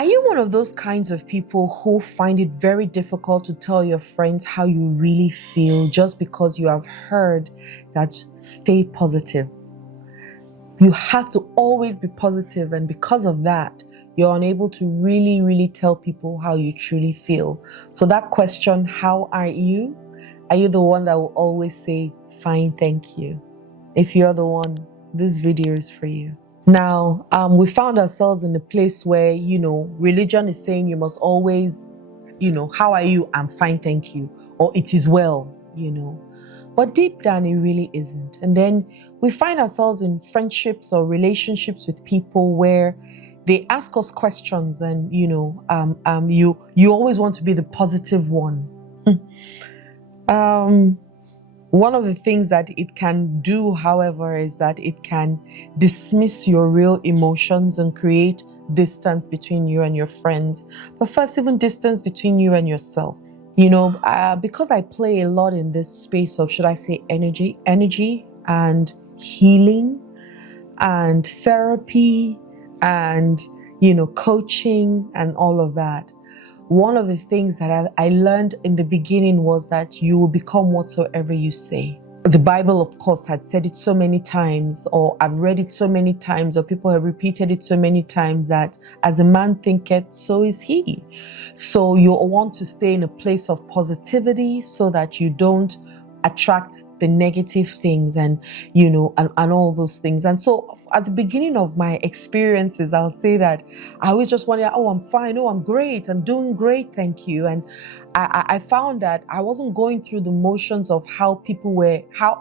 Are you one of those kinds of people who find it very difficult to tell your friends how you really feel just because you have heard that stay positive? You have to always be positive, and because of that, you're unable to really tell people how you truly feel. So that question, how are you? Are you the one that will always say, fine, thank you? If you're the one, this video is for you. Now, we found ourselves in a place where, religion is saying you must always, how are you? I'm fine, thank you. Or it is well, But deep down, it really isn't. And then we find ourselves in friendships or relationships with people where they ask us questions and, you always want to be the positive one. One of the things that it can do, however, is that it can dismiss your real emotions and create distance between you and your friends. But first, even distance between you and yourself. Because I play a lot in this space of, should I say, energy and healing and therapy and, coaching and all of that. One of the things that I learned in the beginning was that you will become whatsoever you say. The Bible, of course, had said it so many times, or I've read it so many times, or people have repeated it so many times that as a man thinketh, so is he. So you want to stay in a place of positivity so that you don't attract the negative things and all those things. And so at the beginning of my experiences, I'll say that I always just wonder, oh, I'm fine, oh, I'm great, I'm doing great, thank you. And I found that I wasn't going through the motions of how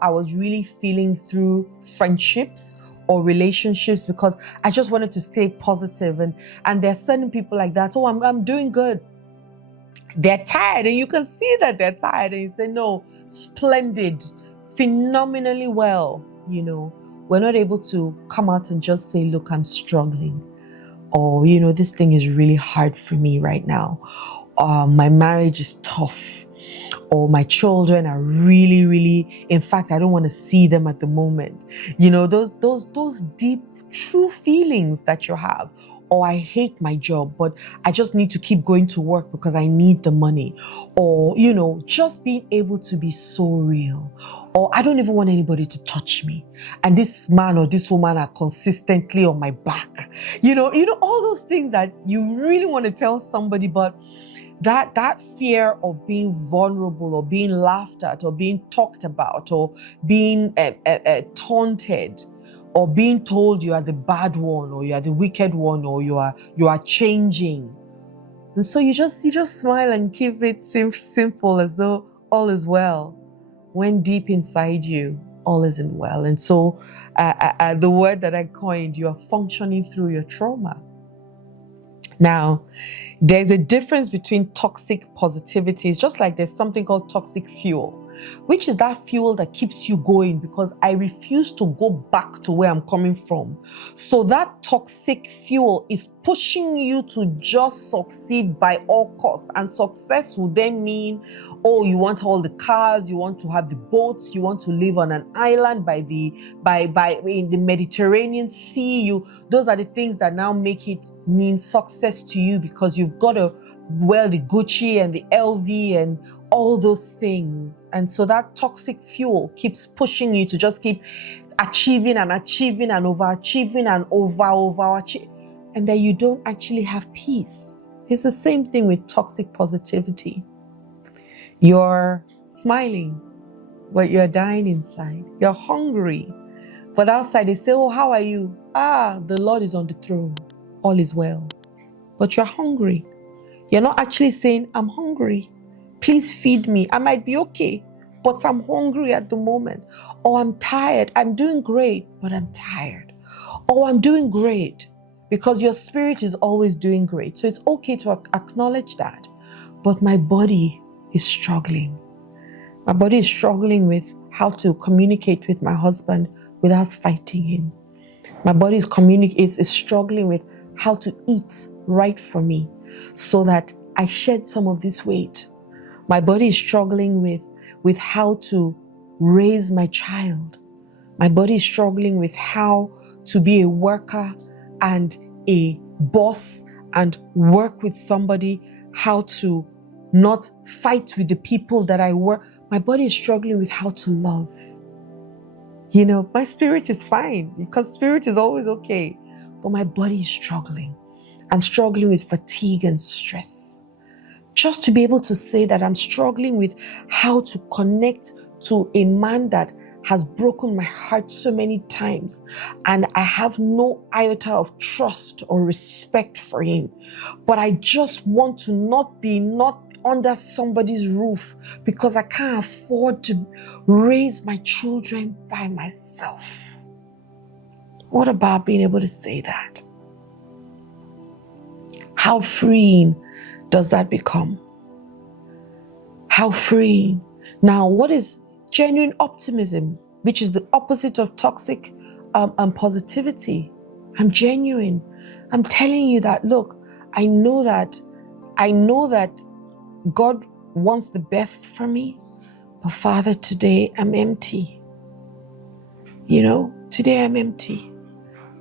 I was really feeling through friendships or relationships, because I just wanted to stay positive. And there are certain people like that, oh, I'm doing good. They're tired, and you can see that they're tired, and you say, no, splendid, phenomenally well. We're not able to come out and just say, look, I'm struggling, or this thing is really hard for me right now, my marriage is tough, or my children are really, in fact, I don't want to see them at the moment. Those deep, true feelings that you have. Or I hate my job, but I just need to keep going to work because I need the money. Or, just being able to be so real. Or I don't even want anybody to touch me. And this man or this woman are consistently on my back. All those things that you really want to tell somebody, but that fear of being vulnerable or being laughed at or being talked about or being taunted, or being told you are the bad one, or you are the wicked one, or you are changing. And so you just smile and keep it simple, as though all is well, when deep inside you, all isn't well. And so the word that I coined, you are functioning through your trauma. Now, there's a difference between toxic positivity. It's just like there's something called toxic fuel, which is that fuel that keeps you going because I refuse to go back to where I'm coming from. So that toxic fuel is pushing you to just succeed by all costs. And success will then mean, oh, you want all the cars, you want to have the boats, you want to live on an island by in the Mediterranean Sea. Those are the things that now make it mean success to you, because you've got to wear the Gucci and the LV and all those things. And so that toxic fuel keeps pushing you to just keep achieving and overachieving and overachieving. And then you don't actually have peace. It's the same thing with toxic positivity. You're smiling, but you're dying inside. You're hungry, but outside they say, oh, how are you? The Lord is on the throne. All is well. But you're hungry. You're not actually saying, I'm hungry. Please feed me. I might be okay, but I'm hungry at the moment. Or I'm tired. I'm doing great, but I'm tired. Or I'm doing great, because your spirit is always doing great. So it's okay to acknowledge that. But my body is struggling. My body is struggling with how to communicate with my husband without fighting him. My body is struggling with how to eat right for me so that I shed some of this weight. My body is struggling with how to raise my child. My body is struggling with how to be a worker and a boss and work with somebody, how to not fight with the people that I work. My body is struggling with how to love. You know, my spirit is fine because spirit is always okay, but my body is struggling. I'm struggling with fatigue and stress. Just to be able to say that I'm struggling with how to connect to a man that has broken my heart so many times, and I have no iota of trust or respect for him. But I just want to not under somebody's roof because I can't afford to raise my children by myself. What about being able to say that? How freeing does that become? How freeing. Now, what is genuine optimism, which is the opposite of toxic positivity? I'm genuine. I'm telling you that, look, I know that God wants the best for me, but Father, today I'm empty. You know, today I'm empty.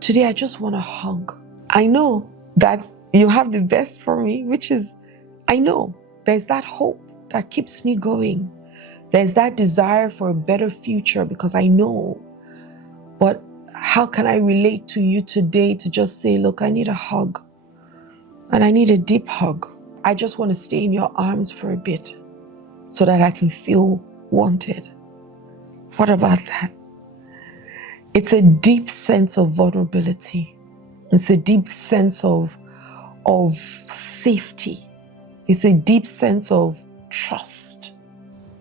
Today I just want a hug. I know that you have the best for me, which is, I know there's that hope that keeps me going. There's that desire for a better future because I know. But how can I relate to you today to just say, look, I need a hug and I need a deep hug. I just want to stay in your arms for a bit so that I can feel wanted. What about that? It's a deep sense of vulnerability. It's a deep sense of safety. It's a deep sense of trust.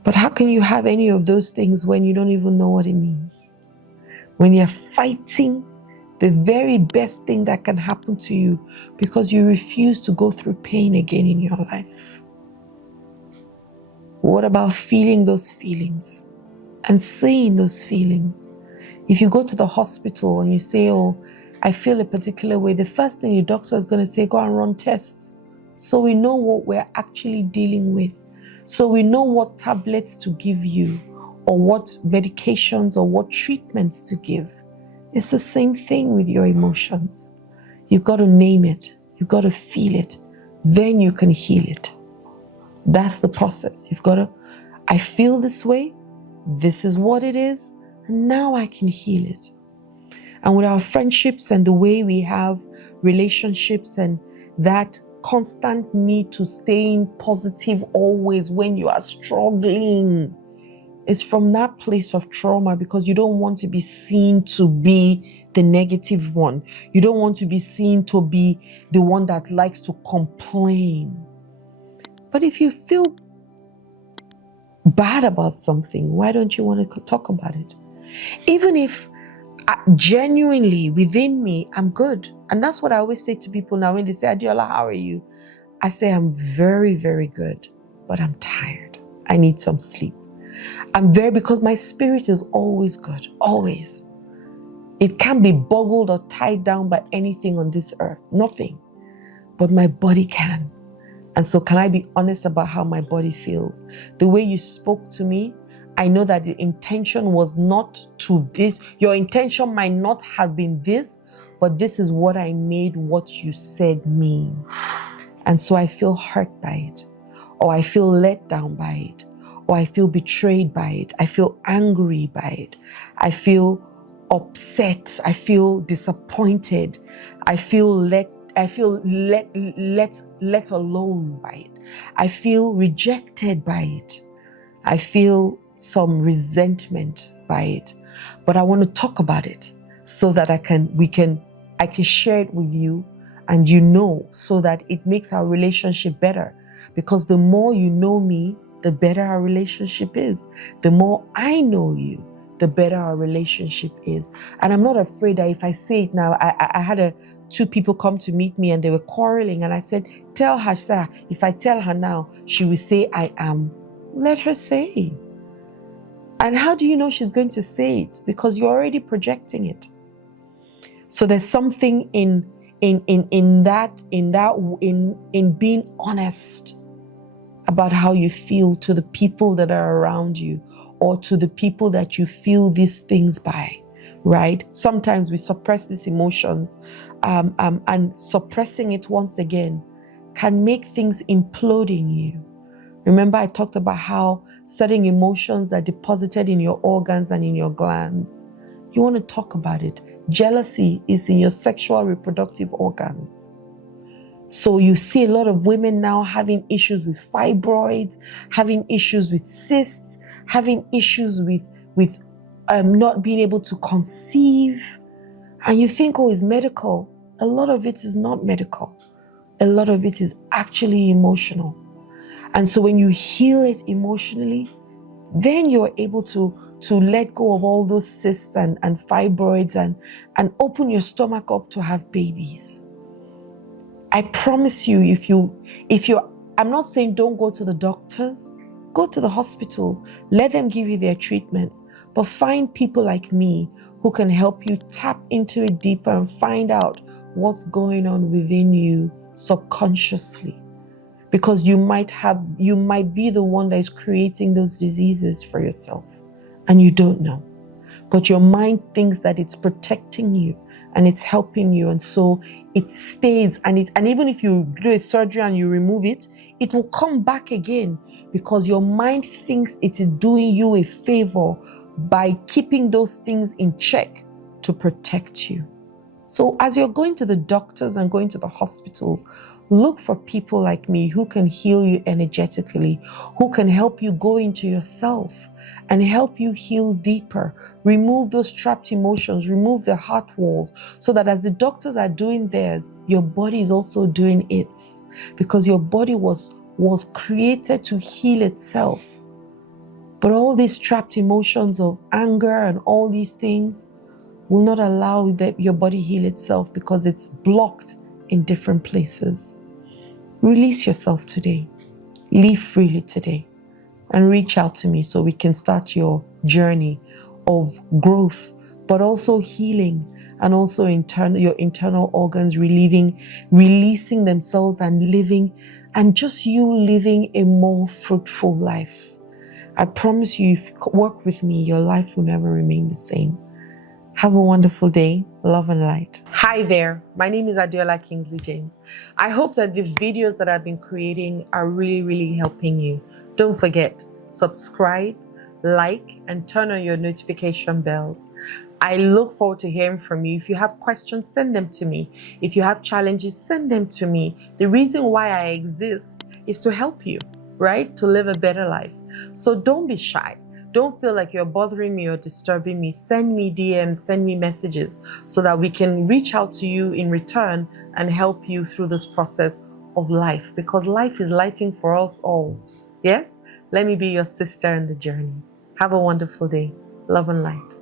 But how can you have any of those things when you don't even know what it means? When you're fighting the very best thing that can happen to you because you refuse to go through pain again in your life? What about feeling those feelings and saying those feelings? If you go to the hospital and you say, oh, I feel a particular way, the first thing your doctor is going to say, go and run tests so we know what we're actually dealing with. So we know what tablets to give you or what medications or what treatments to give. It's the same thing with your emotions. You've got to name it. You've got to feel it. Then you can heal it. That's the process. You've got to, I feel this way. This is what it is. And now I can heal it. And with our friendships and the way we have relationships and that constant need to stay positive always when you are struggling, it's from that place of trauma because you don't want to be seen to be the negative one. You don't want to be seen to be the one that likes to complain. But if you feel bad about something, why don't you want to talk about it? Even if genuinely within me, I'm good. And that's what I always say to people now when they say, Adiola, how are you? I say, I'm very, very good, but I'm tired. I need some sleep. Because my spirit is always good, always. It can't be boggled or tied down by anything on this earth, nothing. But my body can. And so can I be honest about how my body feels? The way you spoke to me, I know that the intention was not to this. Your intention might not have been this, but this is what I made what you said mean. And so I feel hurt by it, or I feel let down by it, or I feel betrayed by it. I feel angry by it. I feel upset. I feel disappointed. I feel let alone by it. I feel rejected by it. I feel some resentment by it. But I want to talk about it so that I can share it with you and you know, so that it makes our relationship better. Because the more you know me, the better our relationship is. The more I know you, the better our relationship is. And I'm not afraid that if I say it now, I had two people come to meet me and they were quarreling, and I said, tell her, Sarah, if I tell her now, she will say I am. Let her say. And how do you know she's going to say it? Because you're already projecting it. So there's something in being honest about how you feel to the people that are around you, or to the people that you feel these things by. right? Sometimes we suppress these emotions, and suppressing it once again can make things implode in you. Remember, I talked about how certain emotions are deposited in your organs and in your glands. You want to talk about it. Jealousy is in your sexual reproductive organs. So you see a lot of women now having issues with fibroids, having issues with cysts, having issues with not being able to conceive. And you think, oh, it's medical. A lot of it is not medical. A lot of it is actually emotional. And so when you heal it emotionally, then you're able to let go of all those cysts and fibroids and open your stomach up to have babies. I promise you, I'm not saying don't go to the doctors, go to the hospitals, let them give you their treatments, but find people like me who can help you tap into it deeper and find out what's going on within you subconsciously. Because you might be the one that is creating those diseases for yourself and you don't know. But your mind thinks that it's protecting you and it's helping you, and so it stays, and even if you do a surgery and you remove it, it will come back again because your mind thinks it is doing you a favor by keeping those things in check to protect you. So as you're going to the doctors and going to the hospitals, look for people like me who can heal you energetically, who can help you go into yourself and help you heal deeper, remove those trapped emotions, remove the heart walls, so that as the doctors are doing theirs, your body is also doing its, because your body was created to heal itself. But all these trapped emotions of anger and all these things will not allow your body heal itself because it's blocked in different places. Release yourself today. Live freely today. And reach out to me so we can start your journey of growth, but also healing, and also your internal organs releasing themselves and living, and just you living a more fruitful life. I promise you, if you work with me, your life will never remain the same. Have a wonderful day. Love and light. Hi there. My name is Adiola Kingsley James. I hope that the videos that I've been creating are really, really helping you. Don't forget, subscribe, like, and turn on your notification bells. I look forward to hearing from you. If you have questions, send them to me. If you have challenges, send them to me. The reason why I exist is to help you, right? To live a better life. So don't be shy. Don't feel like you're bothering me or disturbing me. Send me DMs, send me messages so that we can reach out to you in return and help you through this process of life, because life is lifing for us all. Yes? Let me be your sister in the journey. Have a wonderful day. Love and light.